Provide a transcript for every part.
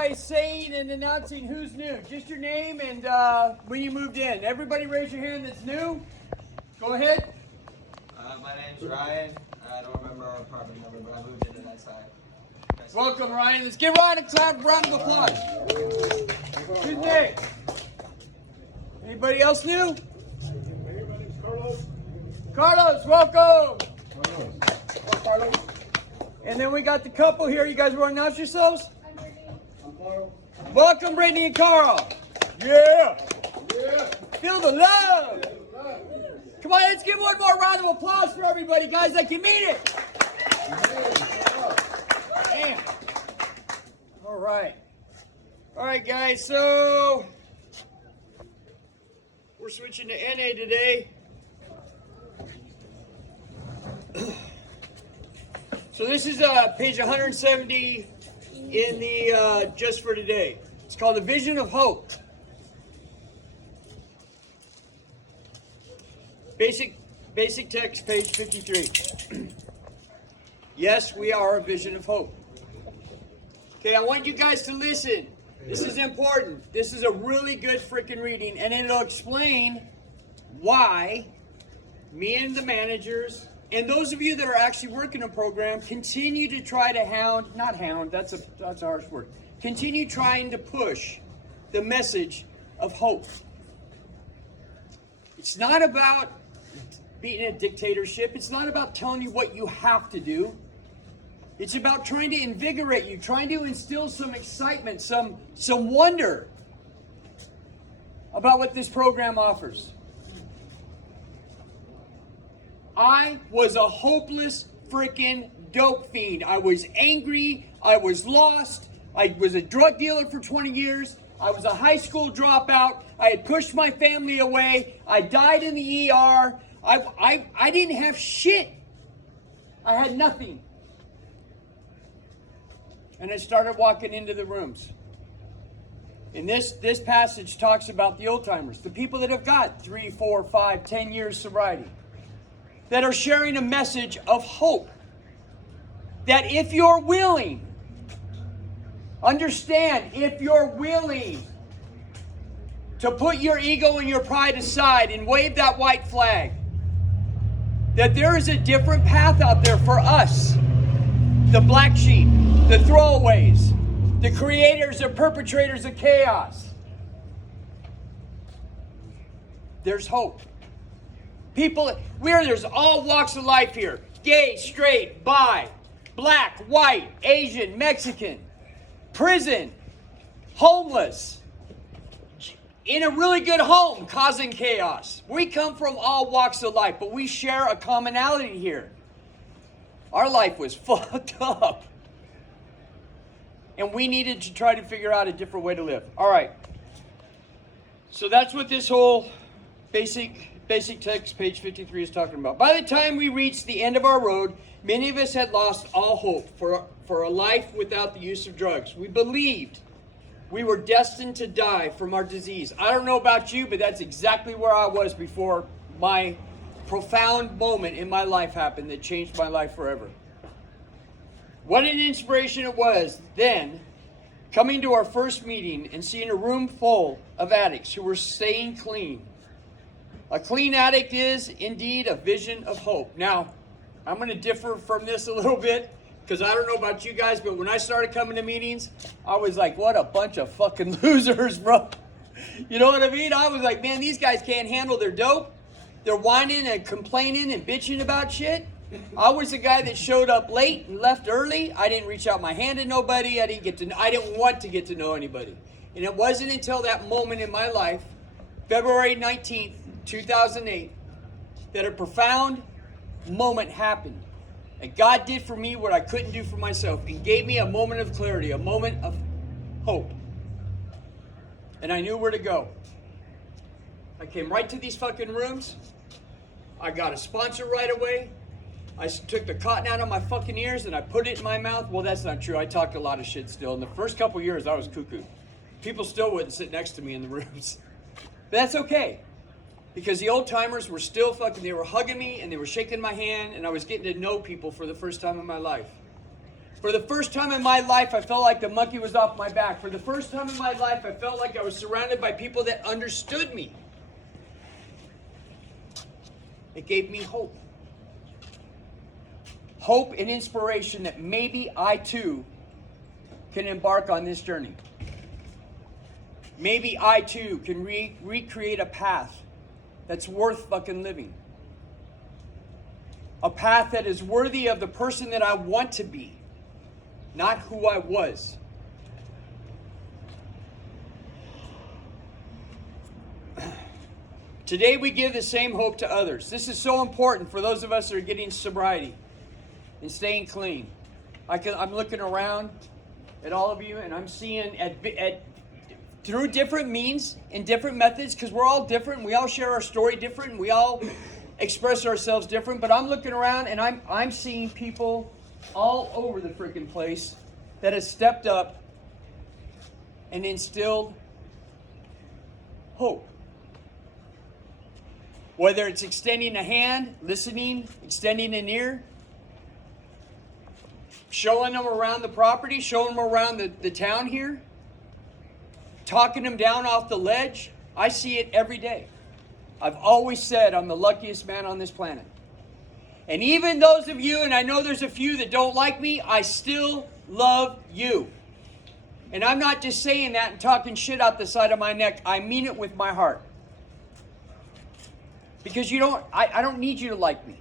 by saying and announcing who's new. Just your name and when you moved in. Everybody raise your hand that's new. Go ahead. My name's Ryan. I don't remember our apartment number, but I moved into that side. Welcome, Ryan. Let's give Ryan a round of applause. Who's next? Anybody else new? Carlos, welcome. Carlos. And then we got the couple here. You guys want to announce yourselves? Welcome, Brittany and Carl. Yeah. Feel the love. Come on, let's give one more round of applause for everybody, guys, that can mean it. Damn. All right. All right, guys, so we're switching to NA today. So this is page 170 in the Just for Today. It's called The Vision of Hope. Basic text, page 53. Yes, we are a vision of hope. Okay, I want you guys to listen. This is important. This is a really good freaking reading, and it'll explain why me and the managers and those of you that are actually working a program continue to try to that's a harsh word. Continue trying to push the message of hope. It's not about being a dictatorship. It's not about telling you what you have to do. It's about trying to invigorate you, trying to instill some excitement, some wonder about what this program offers. I was a hopeless freaking dope fiend. I was angry. I was lost. I was a drug dealer for 20 years. I was a high school dropout. I had pushed my family away. I died in the ER. I didn't have shit. I had nothing. And I started walking into the rooms. And this passage talks about the old timers, the people that have got 3, 4, 5, 10 years sobriety, that are sharing a message of hope. That if you're willing, understand, if you're willing to put your ego and your pride aside and wave that white flag, that there is a different path out there for us, the black sheep, the throwaways, the creators or perpetrators of chaos. There's hope. People, there's all walks of life here. Gay, straight, bi, black, white, Asian, Mexican, prison, homeless, in a really good home, causing chaos. We come from all walks of life, but we share a commonality here. Our life was fucked up. And we needed to try to figure out a different way to live. All right. So that's what this whole basic text, page 53, is talking about. By the time we reached the end of our road, many of us had lost all hope for a life without the use of drugs. We believed we were destined to die from our disease. I don't know about you, but that's exactly where I was before my profound moment in my life happened that changed my life forever. What an inspiration it was then, coming to our first meeting and seeing a room full of addicts who were staying clean. A clean addict is indeed a vision of hope. Now, I'm going to differ from this a little bit because I don't know about you guys, but when I started coming to meetings, I was like, what a bunch of fucking losers, bro. You know what I mean? I was like, man, these guys can't handle their dope. They're whining and complaining and bitching about shit. I was the guy that showed up late and left early. I didn't reach out my hand to nobody. I didn't want to get to know anybody. And it wasn't until that moment in my life, February 19th, 2008, that a profound moment happened. And God did for me what I couldn't do for myself and gave me a moment of clarity, a moment of hope. And I knew where to go. I came right to these fucking rooms. I got a sponsor right away. I took the cotton out of my fucking ears and I put it in my mouth. Well, that's not true. I talked a lot of shit still. In the first couple years, I was cuckoo. People still wouldn't sit next to me in the rooms. But that's okay. Because the old timers were still they were hugging me and they were shaking my hand and I was getting to know people for the first time in my life. For the first time in my life, I felt like the monkey was off my back. For the first time in my life, I felt like I was surrounded by people that understood me. It gave me hope. Hope and inspiration that maybe I too can embark on this journey. Maybe I too can recreate a path that's worth fucking living. A path that is worthy of the person that I want to be, not who I was. Today we give the same hope to others. This is so important for those of us that are getting sobriety and staying clean. I'm looking around at all of you, and I'm seeing through different means and different methods, because we're all different. We all share our story different. We all express ourselves different. But I'm looking around, and I'm seeing people all over the freaking place that have stepped up and instilled hope. Whether it's extending a hand, listening, extending an ear, showing them around the property, showing them around the town here, talking them down off the ledge. I see it every day. I've always said I'm the luckiest man on this planet. And even those of you, and I know there's a few that don't like me, I still love you. And I'm not just saying that and talking shit out the side of my neck. I mean it with my heart. Because I don't need you to like me.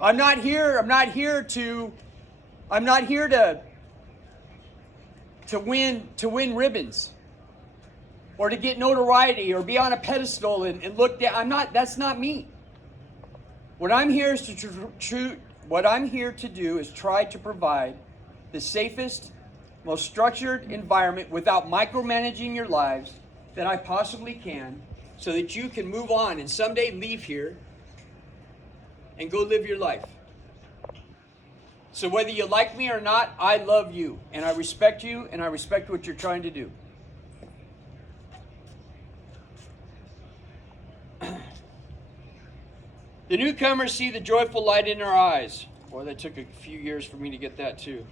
I'm not here to win ribbons or to get notoriety or be on a pedestal and look down. That's not me. What I'm here to do is try to provide the safest, most structured environment without micromanaging your lives that I possibly can, so that you can move on and someday leave here and go live your life. So whether you like me or not, I love you, and I respect you, and I respect what you're trying to do. The newcomers see the joyful light in our eyes. Boy, that took a few years for me to get that too.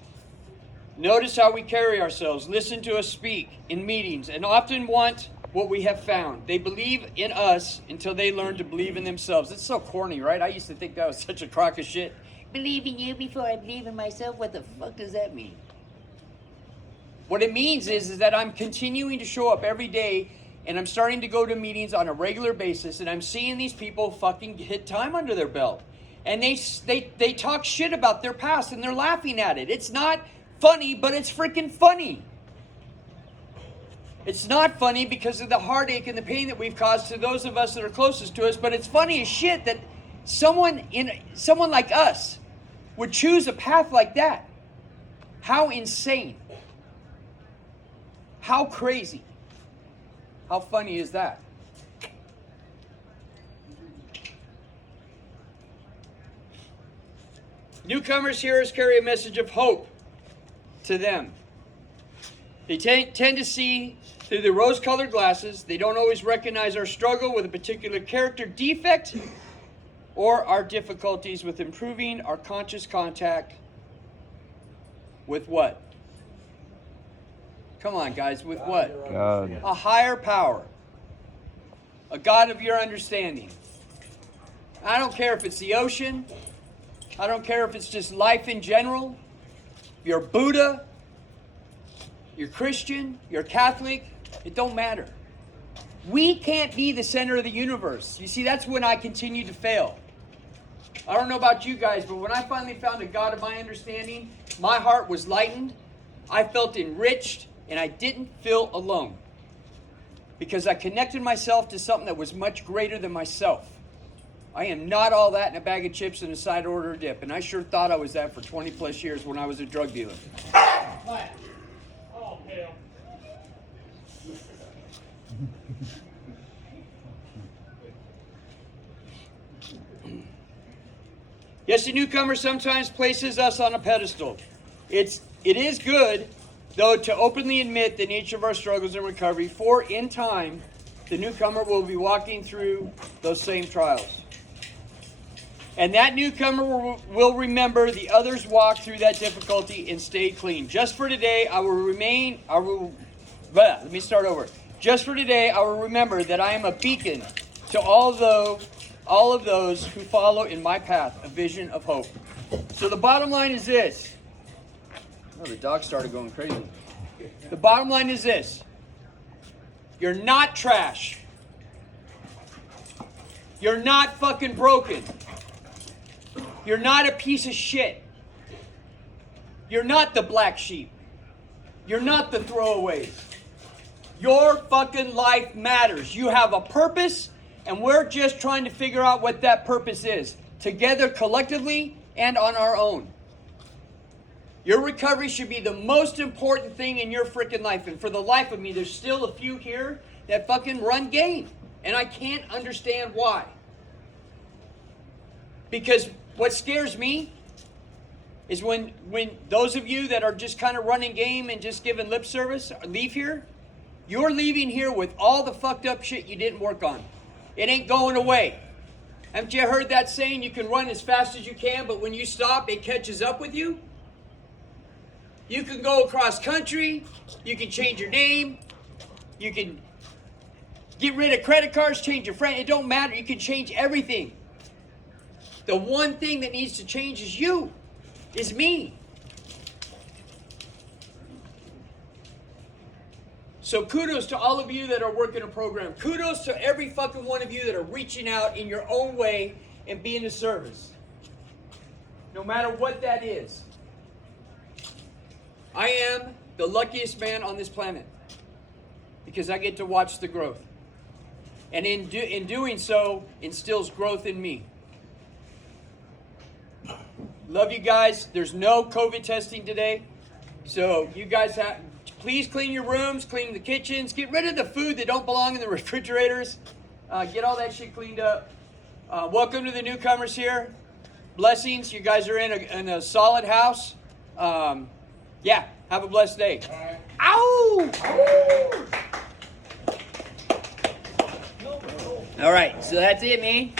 Notice how we carry ourselves. Listen to us speak in meetings, and often want what we have found. They believe in us until they learn to believe in themselves. It's so corny, right? I used to think that was such a crock of shit. Believe in you before I believe in myself. What the fuck does that mean? What it means is that I'm continuing to show up every day, and I'm starting to go to meetings on a regular basis, and I'm seeing these people fucking hit time under their belt. And they talk shit about their past, and they're laughing at it. It's not funny, but it's freaking funny. It's not funny because of the heartache and the pain that we've caused to those of us that are closest to us, but it's funny as shit that someone like us would choose a path like that. How insane. How crazy. How funny is that? Newcomers hear us carry a message of hope to them. They tend to see through the rose-colored glasses. They don't always recognize our struggle with a particular character defect or our difficulties with improving our conscious contact with what? Come on, guys, with what? God. A higher power. A God of your understanding. I don't care if it's the ocean. I don't care if it's just life in general. If you're Buddha, you're Christian, you're Catholic, it don't matter. We can't be the center of the universe. You see, that's when I continue to fail. I don't know about you guys, but when I finally found a God of my understanding, my heart was lightened, I felt enriched, and I didn't feel alone. Because I connected myself to something that was much greater than myself. I am not all that in a bag of chips and a side order dip, and I sure thought I was that for 20 plus years when I was a drug dealer. Oh, hell. Yes, the newcomer sometimes places us on a pedestal. It is good, though, to openly admit the nature of our struggles and recovery, for in time, the newcomer will be walking through those same trials. And that newcomer will remember the others walked through that difficulty and stayed clean. Just for today, let me start over. Just for today, I will remember that I am a beacon to all of those who follow in my path, a vision of hope. So the bottom line is this. Oh, the dog started going crazy. The bottom line is this. You're not trash. You're not fucking broken. You're not a piece of shit. You're not the black sheep. You're not the throwaways. Your fucking life matters. You have a purpose, and we're just trying to figure out what that purpose is, together, collectively, and on our own. Your recovery should be the most important thing in your freaking life. And for the life of me, there's still a few here that fucking run game. And I can't understand why. Because what scares me is when those of you that are just kind of running game and just giving lip service leave here, you're leaving here with all the fucked up shit you didn't work on. It ain't going away. Haven't you heard that saying, you can run as fast as you can, but when you stop, it catches up with you? You can go across country, you can change your name, you can get rid of credit cards, change your friend, it don't matter, you can change everything. The one thing that needs to change is you, is me. So kudos to all of you that are working a program. Kudos to every fucking one of you that are reaching out in your own way and being of service. No matter what that is. I am the luckiest man on this planet because I get to watch the growth. And in doing so, instills growth in me. Love you guys. There's no COVID testing today. So you guys please clean your rooms, clean the kitchens, get rid of the food that don't belong in the refrigerators. Get all that shit cleaned up. Welcome to the newcomers here. Blessings. You guys are in a solid house. Yeah, have a blessed day. Ow! All right, so that's it, man.